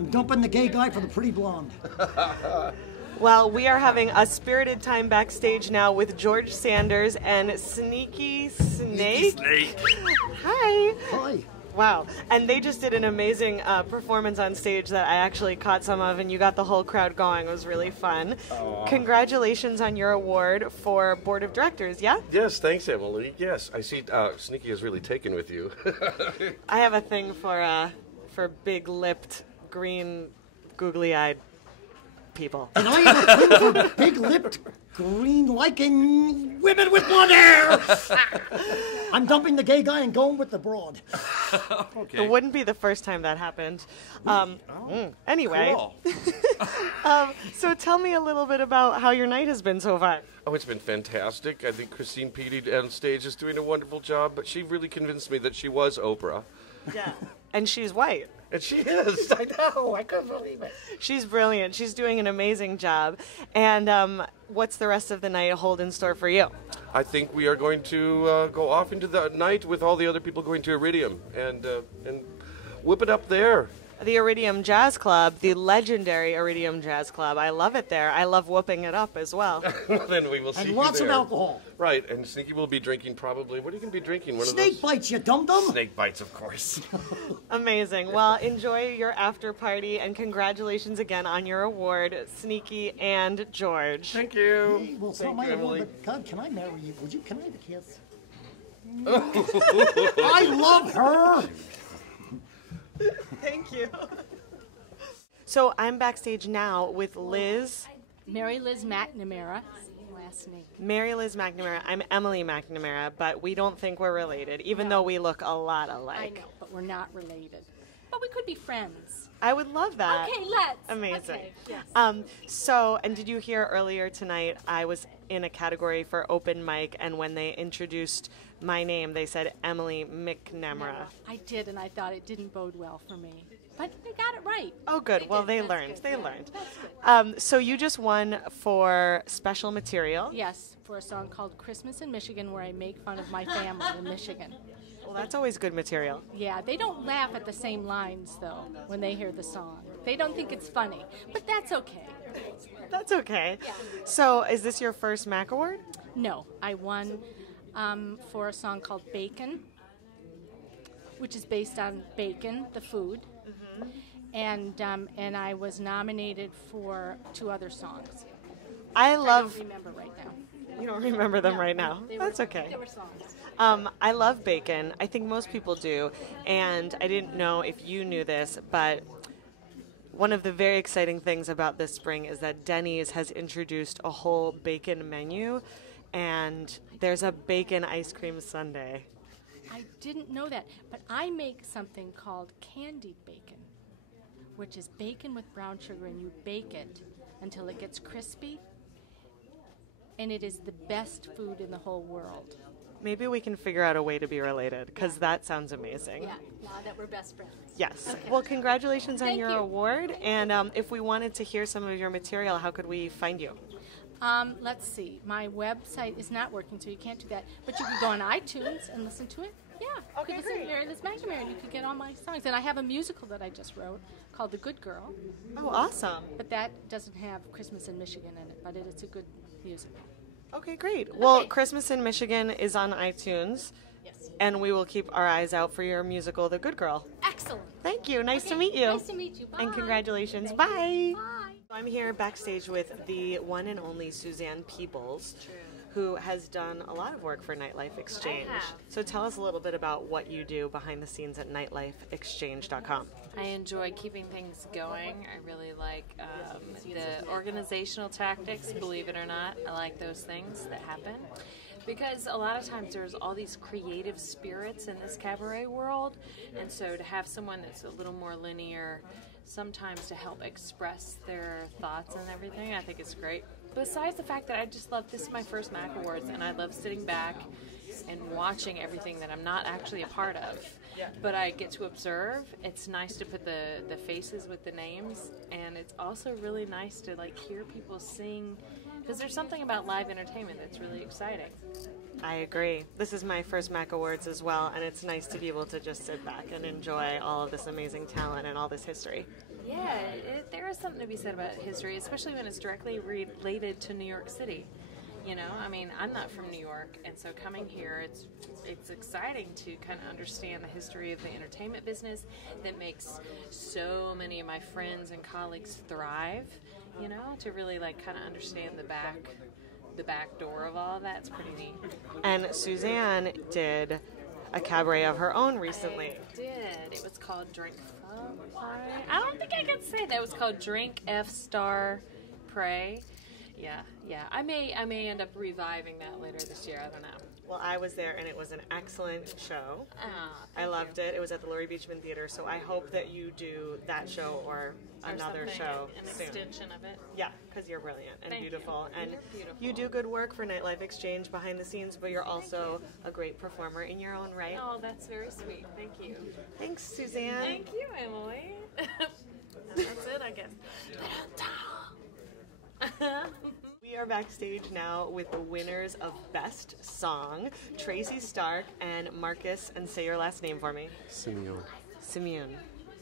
I'm dumping the gay guy for the pretty blonde. Well, we are having a spirited time backstage now with George Sanders and Sneaky Snake. Hi. Hi. Wow. And they just did an amazing performance on stage that I actually caught some of, and you got the whole crowd going. It was really fun. Aww. Congratulations on your award for Board of Directors, yeah? Yes, thanks, Emily. Yes, I see Sneaky is really taken with you. I have a thing for big-lipped, green, googly-eyed people. And I have a thing for big-lipped, green-liking women with blonde hair. I'm dumping the gay guy and going with the broad. Okay. It wouldn't be the first time that happened. Anyway. Cool. So tell me a little bit about how your night has been so far. Oh, it's been fantastic. I think Christine Petey on stage is doing a wonderful job, but she really convinced me that she was Oprah. Yeah. And she's white. And she is. I know. I couldn't believe it. She's brilliant. She's doing an amazing job. And what's the rest of the night hold in store for you? I think we are going to go off into the night with all the other people going to Iridium and whip it up there. The Iridium Jazz Club, the legendary Iridium Jazz Club. I love it there. I love whooping it up as well. Well, then we will see And you lots there. of alcohol. Right, and Sneaky will be drinking probably. What are you going to be drinking? One Snake of those? bites, you dum-dum. Snake bites, of course. Amazing. Well, enjoy your after party, and congratulations again on your award, Sneaky and George. Thank you. Hey, well, it's not my award, but God, can I marry you? Would you? Can I have a kiss? I love her. Thank you. So I'm backstage now with Liz. Mary Liz McNamara, last name. Mary Liz McNamara. I'm Emily McNamara, but we don't think we're related, even though we look a lot alike. I know, but we're not related. But we could be friends. I would love that. Okay, let's. Amazing. Okay, yes. And did you hear earlier tonight, I was in a category for open mic, and when they introduced my name, they said Emily McNamara. I did, and I thought it didn't bode well for me. But they got it right. Oh, good. Well, they learned. Good. They Yeah, learned. that's good. So you just won for special material. Yes, for a song called Christmas in Michigan, where I make fun of my family in Michigan. Well, that's always good material. Yeah, they don't laugh at the same lines, though, when they hear the song. They don't think it's funny, but that's okay. That's okay. So is this your first Mac Award? No, I won for a song called Bacon, which is based on bacon, the food. And I was nominated for 2 other songs. I I love... don't remember right now. You don't remember them right now. They That's were, okay. They were songs. I love bacon. I think most people do. And I didn't know if you knew this, but one of the very exciting things about this spring is that Denny's has introduced a whole bacon menu, and there's a bacon ice cream sundae. I didn't know that, but I make something called candied bacon, which is bacon with brown sugar, and you bake it until it gets crispy, and it is the best food in the whole world. Maybe we can figure out a way to be related, because that sounds amazing. Yeah, now that we're best friends. Yes. Okay. Well, congratulations on Thank your you. award. And if we wanted to hear some of your material, how could we find you? Let's see. My website is not working, so you can't do that. But you can go on iTunes and listen to it. Yeah. Okay, you can listen great. to Mary Liz McNamara, and you can get all my songs. And I have a musical that I just wrote called The Good Girl, Oh, awesome. but that doesn't have Christmas in Michigan in it, but it's a good musical. Okay, great. Well, Okay. Christmas in Michigan is on iTunes, Yes. and we will keep our eyes out for your musical, The Good Girl. Excellent. Thank you. Nice to Okay, meet you. Nice to meet you. Bye. And congratulations. Thank Bye. you. Bye. I'm here backstage with the one and only Suzanne Peebles, who has done a lot of work for Nightlife Exchange. have. So tell us a little bit about what you do behind the scenes at nightlifeexchange.com. I enjoy keeping things going. I really like the organizational tactics, believe it or not. I like those things that happen. Because a lot of times there's all these creative spirits in this cabaret world, and so to have someone that's a little more linear, sometimes to help express their thoughts and everything, I think it's great. Besides the fact that I just love, this is my first Mac Awards, and I love sitting back and watching everything that I'm not actually a part of, but I get to observe. It's nice to put the faces with the names, and it's also really nice to like hear people sing, because there's something about live entertainment that's really exciting. I agree. This is my first Mac Awards as well, and it's nice to be able to just sit back and enjoy all of this amazing talent and all this history. Yeah, there is something to be said about history, especially when it's directly related to New York City. You know, I mean, I'm not from New York, and so coming here, it's exciting to kind of understand the history of the entertainment business that makes so many of my friends and colleagues thrive. You know, to really like kind of understand the back door of all of that. It's pretty neat. And Suzanne did a cabaret of her own recently. I did. It was called Drink I don't think I can say that. It was called Drink F Star Pray. Yeah. I may end up reviving that later this year. I don't know. Well, I was there, and it was an excellent show. I loved it. It was at the Laurie Beachman Theater, so I hope that you do that show or another show an soon. Extension of it. Yeah, because you're brilliant and Thank beautiful. you. And You're beautiful. you do good work for Nightlife Exchange behind the scenes, but you're also a great performer in your own right. Oh, that's very sweet. Thank you. Thanks, Suzanne. Thank you, Emily. That's it, I guess. We are backstage now with the winners of Best Song, Tracy Stark and Marcus, and say your last name for me. Simeone. Simeone.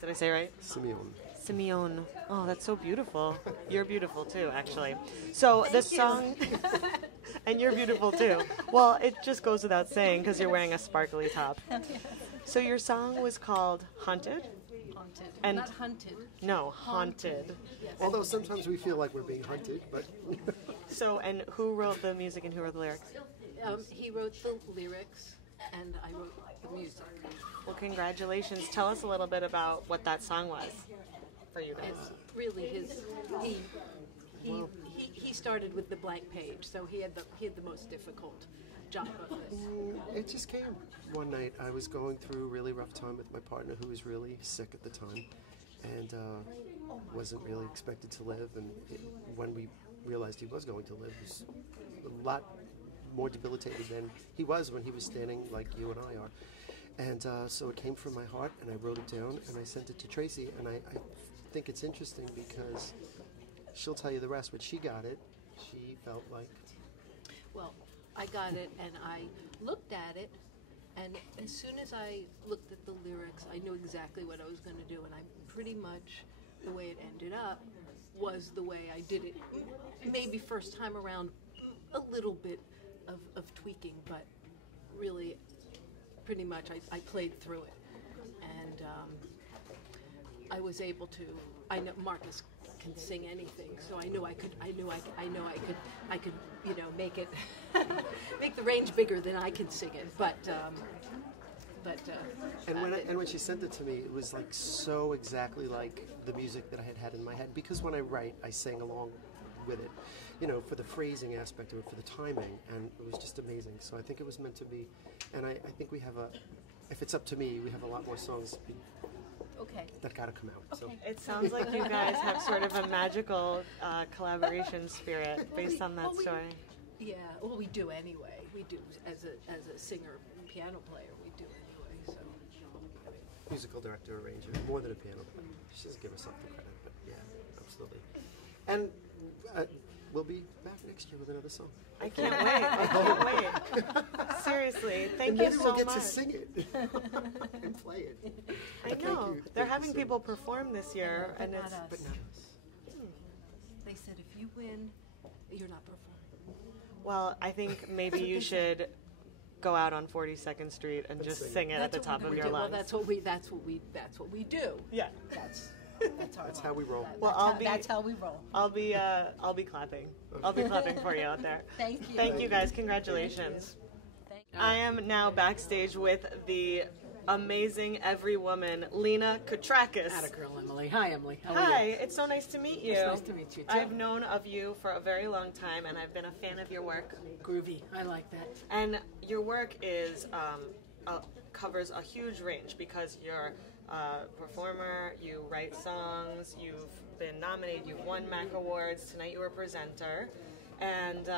Did I say it right? Simeone. Simeone. Oh, that's so beautiful. You're beautiful too, actually. So this song, and you're beautiful too. Well, it just goes without saying because you're wearing a sparkly top. So your song was called Haunted? Haunted. And Not hunted. No, Haunted. Yes. Although sometimes we feel like we're being hunted, but So, and who wrote the music and who wrote the lyrics? He wrote the lyrics, and I wrote the music. Well, congratulations. Tell us a little bit about what that song was for you guys. It's really his. He started with the blank page, so he had the most difficult job of this. it just came. One night I was going through a really rough time with my partner who was really sick at the time and wasn't really expected to live. And when we realized he was going to live, he was a lot more debilitated than he was when he was standing like you and I are. And so it came from my heart, and I wrote it down, and I sent it to Tracy. And I think it's interesting because she'll tell you the rest, but she got it. She felt like... Well, I got it, and I looked at it, and as soon as I looked at the lyrics, I knew exactly what I was going to do, and I pretty much, the way it ended up, was the way I did it. Maybe first time around, a little bit of tweaking, but really, pretty much, I played through it, and I was able to. I know Marcus can sing anything, so I knew I could. I could, make it, make the range bigger than I can sing it. And when she sent it to me, it was like so exactly like the music that I had in my head. Because when I write, I sing along with it, for the phrasing aspect of it, for the timing, and it was just amazing. So I think it was meant to be, and I think we have if it's up to me, we have a lot more songs that gotta come out. So. It sounds like you guys have sort of a magical collaboration spirit based on that story. Yeah, well, we do anyway. We do as a singer, piano player. We do anyway. So Musical director, arranger, more than a piano player. She doesn't give herself the credit, but yeah, absolutely. And we'll be back next year with another song. I can't wait. I can't wait. Seriously, thank you and so we'll get much. to sing it and play it. I But know. thank you. They're Thank you having so people much. perform this year, and not it's. us. But not us. they said if you win, you're not performing. Well, I think maybe you should go out on 42nd Street and just sing it at the That's top what of we your do. lungs. Well, that's what we do. Yeah. That's how we roll. Well, That's how we roll. I'll be clapping. I'll be clapping for you out there. Thank you. Thank you guys. Congratulations. I am now backstage with the amazing every woman, Lina Koutrakos. Atta girl, Emily. Hi, Emily. How are Hi, you? it's so nice to meet you. It's nice to meet you, too. I've known of you for a very long time, and I've been a fan of your work. Groovy. I like that. And your work is covers a huge range because you're a performer, you write songs, you've been nominated, you've won MAC Awards, tonight you were a presenter, and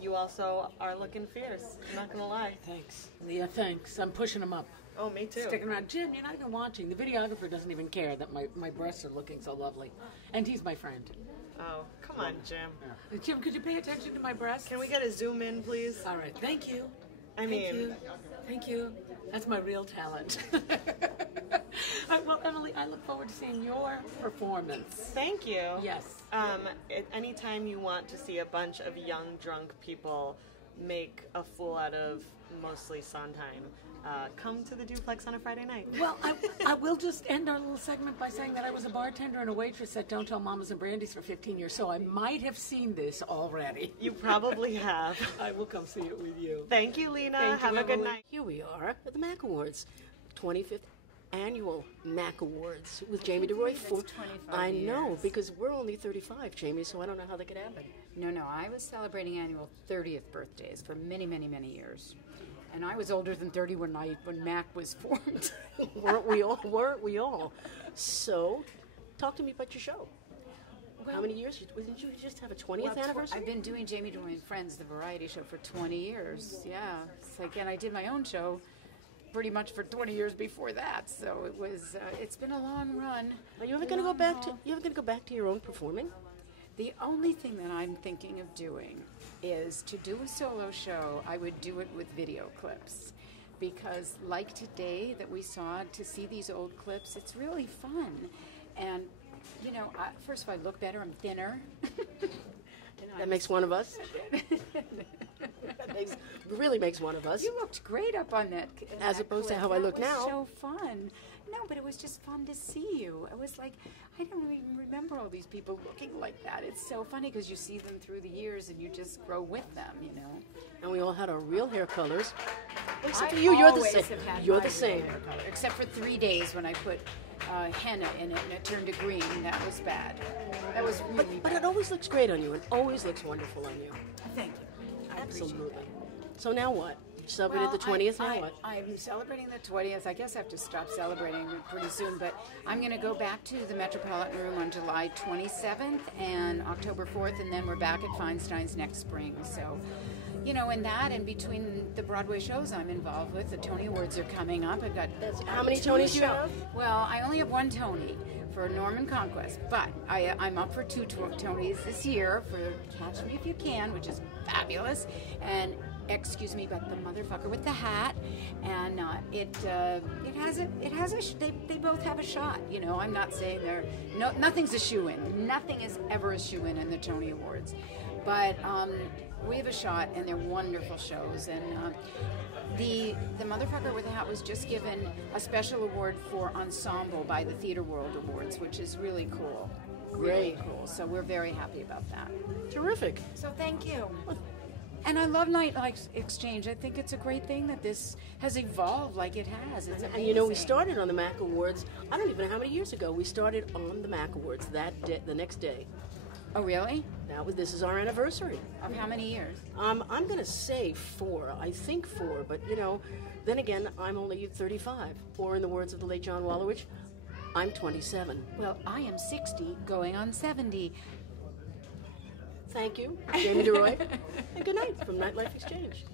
you also are looking fierce, I'm not gonna lie. Thanks. Yeah, thanks. I'm pushing them up. Oh, me too. Sticking around. Jim, you're not even watching. The videographer doesn't even care that my breasts are looking so lovely. And he's my friend. Oh, come on, Jim. Jim, could you pay attention to my breasts? Can we get a zoom in, please? All right. Thank you. I mean, Thank you. That's my real talent. Well, Emily, I look forward to seeing your performance. thank you. Yes. Anytime you want to see a bunch of young, drunk people make a fool out of mostly Sondheim, come to the Duplex on a Friday night. Well, I will just end our little segment by saying that I was a bartender and a waitress at Don't Tell Mamas and Brandy's for 15 years, so I might have seen this already. You probably have. I will come see it with you. Thank you, Lina. Thank you, Have a good Emily. night. Here we are at the MAC Awards, 25th annual MAC Awards with Jamie deRoy. It's 25 I know, years. because we're only 35, Jamie, so I don't know how that could happen. No, I was celebrating annual 30th birthdays for many, many, many years. And I was older than 30 when MAC was formed. Weren't we all? Weren't we all? So, talk to me about your show. How many years? Didn't you just have a 20th anniversary? I've been doing Jamie deRoy and Friends, the variety show, for 20 years. Yeah. It's like, and I did my own show pretty much for 20 years before that. So it was, it's been a long run. Are you ever going to go back to? You ever going to go back to your own performing? The only thing that I'm thinking of doing is to do a solo show. I would do it with video clips, because like today that we saw, to see these old clips, it's really fun. And you know, first of all, I look better. I'm thinner. That makes one of us. Really makes one of us. You looked great up on that. As opposed to how I look now. It was so fun. No, but it was just fun to see you. It was like, I don't even remember all these people looking like that. It's so funny because you see them through the years and you just grow with them, you know. And we all had our real hair colors. Except I for you, you're the always same. have had You're my the real same. hair color, except for 3 days when I put henna in it and it turned to green. That was bad. That was really But bad. it always looks great on you. It always looks wonderful on you. Thank you. I appreciate Absolutely. that. So now what? You celebrated the 20th, now what? I'm celebrating the 20th. I guess I have to stop celebrating pretty soon, but I'm going to go back to the Metropolitan Room on July 27th and October 4th, and then we're back at Feinstein's next spring. So, you know, in that and between the Broadway shows I'm involved with, the Tony Awards are coming up. I've got How many 2 Tonys do you shows. have? Well, I only have 1 Tony for Norman Conquest, but I'm up for 2 Tonys this year for Catch Me If You Can, which is fabulous, and excuse me, but the motherfucker with the hat, and they both have a shot. You know, I'm not saying nothing's a shoe-in. Nothing is ever a shoe-in in the Tony Awards, but we have a shot, and they're wonderful shows. And the motherfucker with the hat was just given a special award for ensemble by the Theater World Awards, which is really cool. Really cool. So we're very happy about that. Terrific. So thank you. And I love Nightlife Exchange. I think it's a great thing that this has evolved like it has. It's And you know, we amazing. started on the MAC Awards, I don't even know how many years ago. We started on the MAC Awards that day, the next day. Oh, really? This is our anniversary. Of how many years? I'm going to say 4. I think 4, but you know, then again, I'm only 35. Or in the words of the late John Wallowich, I'm 27. Well, I am 60, going on 70. Thank you, Jamie deRoy, and good night from Nightlife Exchange.